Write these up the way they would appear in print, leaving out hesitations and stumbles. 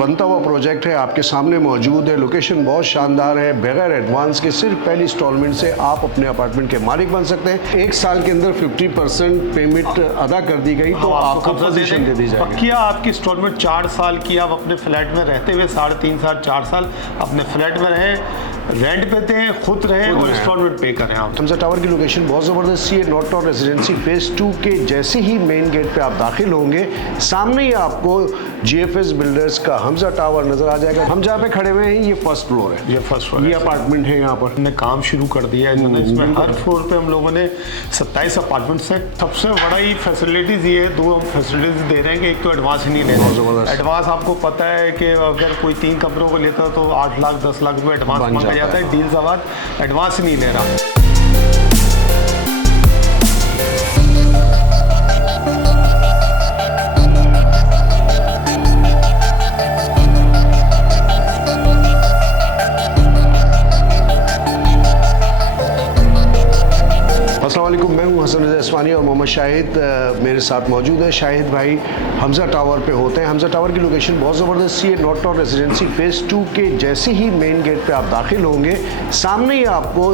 बनता हुआ प्रोजेक्ट है आपके सामने मौजूद है। लोकेशन बहुत शानदार है। बगैर एडवांस के सिर्फ पहली इंस्टॉलमेंट से आप अपने अपार्टमेंट के मालिक बन सकते हैं। एक साल के अंदर 50% पेमेंट अदा कर दी गई तो आपको पोजीशन दे दी जाएगी। पक्की आपकी इंस्टॉलमेंट 4 साल की, आप अपने फ्लैट में रहते हुए 3.5 साल 4 साल अपने फ्लैट में रहें, रेंट पे दें, खुद रहें और इंस्टॉलमेंट पे करें। आप हमजा टावर की लोकेशन बहुत ज़बरदस्त सी है। नॉर्थ टाउन रेजिडेंसी फेज़ 2 के जैसे ही मेन गेट पे आप दाखिल होंगे, सामने ही आपको GFS बिल्डर्स का हमजा टावर नजर आ जाएगा। हम जहाँ पे खड़े हुए हैं ये फर्स्ट फ्लोर है। ये फर्स्ट फ्लोर, ये अपार्टमेंट है। यहाँ पर हमने काम शुरू कर दिया है। इसमें हर फ्लोर पे हम लोगों ने 27 अपार्टमेंट्स हैं। सबसे बड़ा ही फैसिलिटीज़ ये है, 2 हम फैसिलिटीज़ दे रहे हैं कि एक तो एडवांस ही नहीं ले रहे। एडवांस आपको पता है कि अगर कोई 3 कमरों को लेता है तो 8 लाख 10 लाख रुपये एडवांस मांगा जाता है। डील जवाब एडवांस नहीं ले रहा। अस्सलामुअलैकुम, मैं हूं हसन रज़ा इस्मानी और मोहम्मद शाहिद मेरे साथ मौजूद है। शाहिद भाई हमजा टावर पे होते हैं। हमजा टावर की लोकेशन बहुत ज़बरदस्त सी है। नॉर्थ टाउन रेजिडेंसी फेज़ 2 के जैसे ही मेन गेट पे आप दाखिल होंगे, सामने ही आपको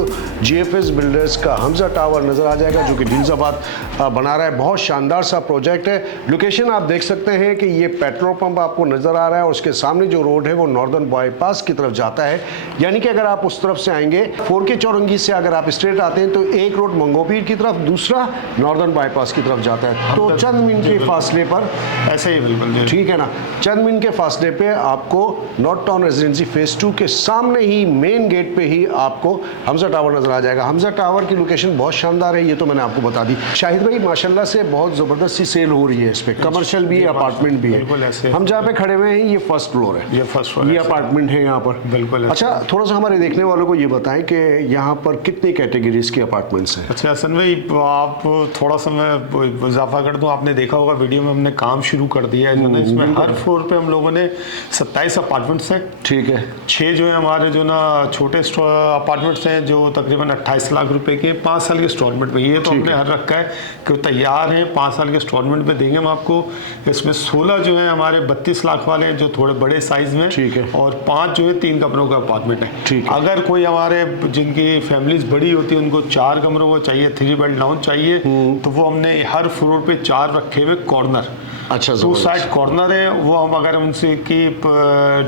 GFS बिल्डर्स का हमजा टावर नज़र आ जाएगा जो कि डीलजाबाद बना रहा है। बहुत शानदार सा प्रोजेक्ट है। लोकेशन आप देख सकते हैं कि ये पेट्रोल पंप आपको नज़र आ रहा है और उसके सामने जो रोड है वो नॉर्दर्न बाईपास की तरफ जाता है। यानी कि अगर आप उस तरफ से आएंगे 4K चौरंगी से अगर आप स्ट्रेट आते हैं तो एक रोड मंगोपीर की तरफ, दूसरा नॉर्दर्न बाईपास की तरफ जाता है। तो चंद मिनट के फासले पर, ऐसे ही बिल्कुल ठीक है ना, चंद मिनट के फासले पे आपको नॉर्थ टाउन रेजिडेंसी फेज़ 2 के सामने ही मेन गेट पे ही आपको हमजा टावर नजर आ जाएगा। हमजा टावर की लोकेशन बहुत शानदार है, ये तो मैंने आपको बता दी। शाहिद भाई माशाल्लाह से बहुत ज़बरदस्त सी सेल हो रही है इस पे। कमर्शियल भी है, अपार्टमेंट भी है। हम जहाँ पे खड़े हुए हैं ये फर्स्ट फ्लोर है। ये फर्स्ट फ्लोर, ये अपार्टमेंट है यहाँ पर। बिल्कुल। अच्छा, थोड़ा सा हमारे देखने वालों को ये बताएं कि यहाँ पर कितनी कैटेगरीज के अपार्टमेंट्स हैं। अच्छा हसन भाई, आप थोड़ा सा मैं इजाफा कर दूं। आपने देखा होगा वीडियो में हमने काम शुरू कर दिया है जो ना, इसमें हर फ्लोर पे हम लोगों ने 27 अपार्टमेंट्स हैं। ठीक है। 6 जो है हमारे जो ना छोटे अपार्टमेंट्स हैं जो तकरीबन 28 लाख रुपए के 5 साल के इंस्टॉलमेंट पे। ये तो हमने हर रखा है कि तैयार हैं 5 साल के इंस्टॉलमेंट पे देंगे हम आपको। इसमें 16 जो है हमारे 32 लाख वाले हैं जो थोड़े बड़े साइज में। ठीक है। और 5 जो है 3 कमरों का अपार्टमेंट है। ठीक है। अगर कोई हमारे जिनकी फैमिलीज बड़ी होती है, उनको 4 कमरों को चाहिए, 3 बेड लाउंज चाहिए, तो वो हमने हर फ्लोर पे 4 रखे हुए कॉर्नर। अच्छा, 2 साइड कॉर्नर है। वो हम अगर उनसे की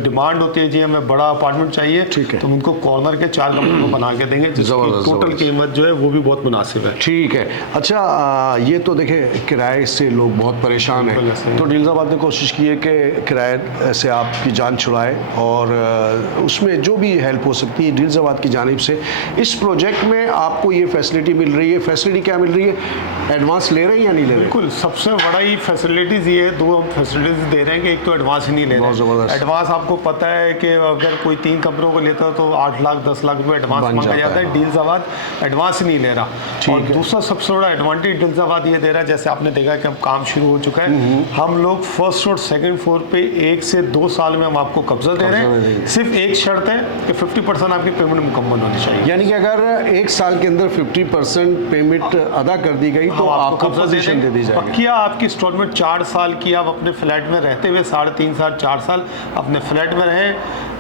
डिमांड होती है जी हमें बड़ा अपार्टमेंट चाहिए, तो हम उनको कॉर्नर के 4 कमरों को बना के देंगे, जिसकी टोटल कीमत जो है वो भी बहुत मुनासिब है। ठीक है। अच्छा, ये तो देखें किराए से लोग बहुत परेशान हैं, तो डीलजाबाद ने कोशिश की है कि किराए से आपकी जान छुड़ाए और उसमें जो भी हेल्प हो सकती है डीलजाबाद की जानिब से। इस प्रोजेक्ट में आपको ये फैसिलिटी मिल रही है। फैसिलिटी क्या मिल रही है? एडवांस ले रहे हैं या नहीं ले रहे? बिल्कुल, सबसे बड़ा ही फैसिलिटीज ये है, 2 हम फैसिलिटीज दे रहे हैं कि एक तो एडवांस ही नहीं ले रहे हैं। एडवांस आपको पता है कि अगर कोई 3 कमरों को लेता है तो 8 लाख 10 लाख रुपये एडवांस मांगा जाता है। डीलजाबाद एडवांस नहीं ले रहा। और दूसरा सबसे बड़ा एडवांटेज डीलजाबाद ये दे रहा है, जैसे आपने देखा कि अब काम शुरू हो चुका है, हम लोग फर्स्ट और सेकंड फ्लोर पे 1 से 2 साल में हम आपको कब्जा दे रहे हैं। सिर्फ एक शर्त है कि 50% आपकी पेमेंट मुकम्मल होनी चाहिए। यानी कि अगर 1 साल के अंदर 50% पेमेंट अदा कर दी गई तो आपको पोजीशन दे दी जाएगी। पक्की आपकी इंस्टॉलमेंट 4 साल की, आप अपने फ्लैट में रहते हुए 3.5 साल 4 साल अपने फ्लैट में रहें,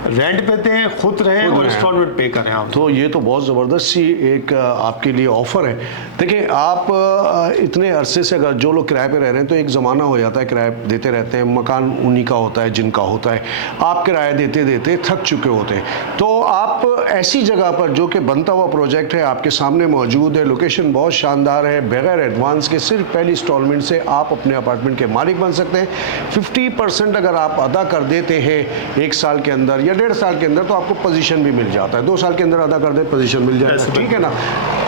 रेंट पे दें, खुद रहें और इंस्टॉलमेंट पे करें आप। तो ये तो बहुत ज़बरदस्त सी एक आपके लिए ऑफ़र है। देखिए, आप इतने अरसे से अगर जो लोग किराए पे रह रहे हैं तो एक ज़माना हो जाता है, किराया देते रहते हैं, मकान उन्हीं का होता है जिनका होता है। आप किराया देते देते थक चुके होते हैं, तो आप ऐसी जगह पर जो कि बनता हुआ प्रोजेक्ट है आपके सामने मौजूद है। लोकेशन बहुत शानदार है। बगैर एडवांस के सिर्फ पहली इंस्टॉलमेंट से आप अपने अपार्टमेंट के मालिक बन सकते हैं। 50% अगर आप अदा कर देते हैं 1 साल के अंदर या 1.5 साल के अंदर तो आपको पोजीशन भी मिल जाता है। 2 साल के अंदर अदा कर दे, पोजीशन मिल जाता है। ठीक है ना।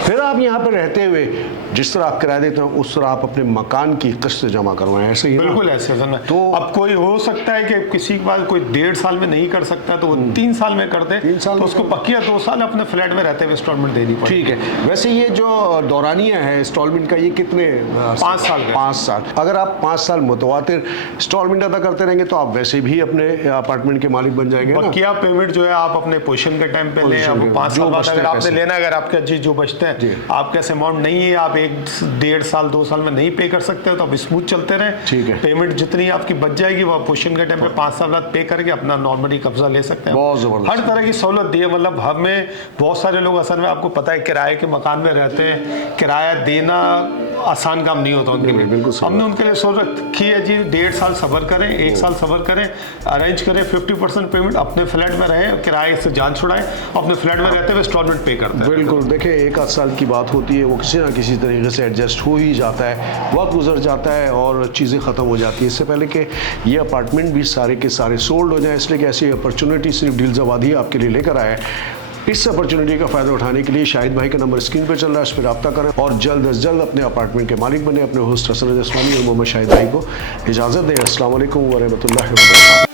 फिर आप यहाँ पर रहते हुए जिस तरह आप किराया देते हो उस तरह आप अपने मकान की किस्त जमा करवाएं। ऐसे ही बिल्कुल ऐसे। तो अब कोई हो सकता है कि किसी के पास कोई 1.5 साल में नहीं कर सकता तो वो 3 साल में कर दे, 3 साल तो उसको पक्की 2 साल अपने फ्लैट में रहते हुए इंस्टॉलमेंट देनी पड़ेगी। ठीक है। वैसे ये जो दौरानिया है इंस्टॉलमेंट का, ये कितने? 5 साल का। 5 साल। अगर आप 5 साल मुतवातिर इंस्टॉलमेंट अदा करते रहेंगे तो आप वैसे भी अपने अपार्टमेंट के मालिक बन जाएंगे ना। क्या पेमेंट जो है आप अपने पोजीशन के टाइम पे लें। 5 साल बाद अगर आपने लेना, अगर आपके जी जो बचते हैं जी। आपके पास अमाउंट नहीं है, आप 1 1.5 साल 2 साल में नहीं पे कर सकते हो, तो आप स्मूथ चलते रहें। ठीक है। पेमेंट जितनी आपकी बच जाएगी वो आप पोजीशन के टाइम पे 5 साल बाद पे करके अपना नॉर्मली कब्जा ले सकते हैं। बहुत जबरदस्त। हर तरह की सहूलत दी है। मतलब हमें बहुत सारे लोग असल में, आपको पता है, किराए के मकान में रहते हैं, किराया देना आसान काम नहीं होता उनके लिए। बिल्कुल सही हमने उनके लिए सोच रखी है जी, 1.5 साल सब्र करें, 1 साल सब्र करें, अरेंज करें 50% पेमेंट, अपने फ्लैट में रहें, किराए से जान छुड़ाएं, अपने फ्लैट में रहते हुए इंस्टॉलमेंट पे करते हैं। बिल्कुल। देखिए 1 आध साल की बात होती है, वो किसी ना किसी तरीके से एडजस्ट हो ही जाता है, वक्त गुजर जाता है और चीज़ें ख़त्म हो जाती है। इससे पहले कि ये अपार्टमेंट भी सारे के सारे सोल्ड हो जाएं, इसलिए कि ऐसी अपॉर्चुनिटी सिर्फ डील्स आबादी आपके लिए लेकर आया है। इस अपॉर्चुनिटी का फ़ायदा उठाने के लिए शाहिद भाई का नंबर स्क्रीन पर चल रहा है, इस पर रब्ता करें और जल्द अज जल्द अपने अपार्टमेंट के मालिक बने। अपने होस्ट हसन जस्मानी और मोहम्मद शाहिद भाई को इजाज़त दें। अस्सलाम वालेकुम व रहमतुल्लाहि व बरकातहू।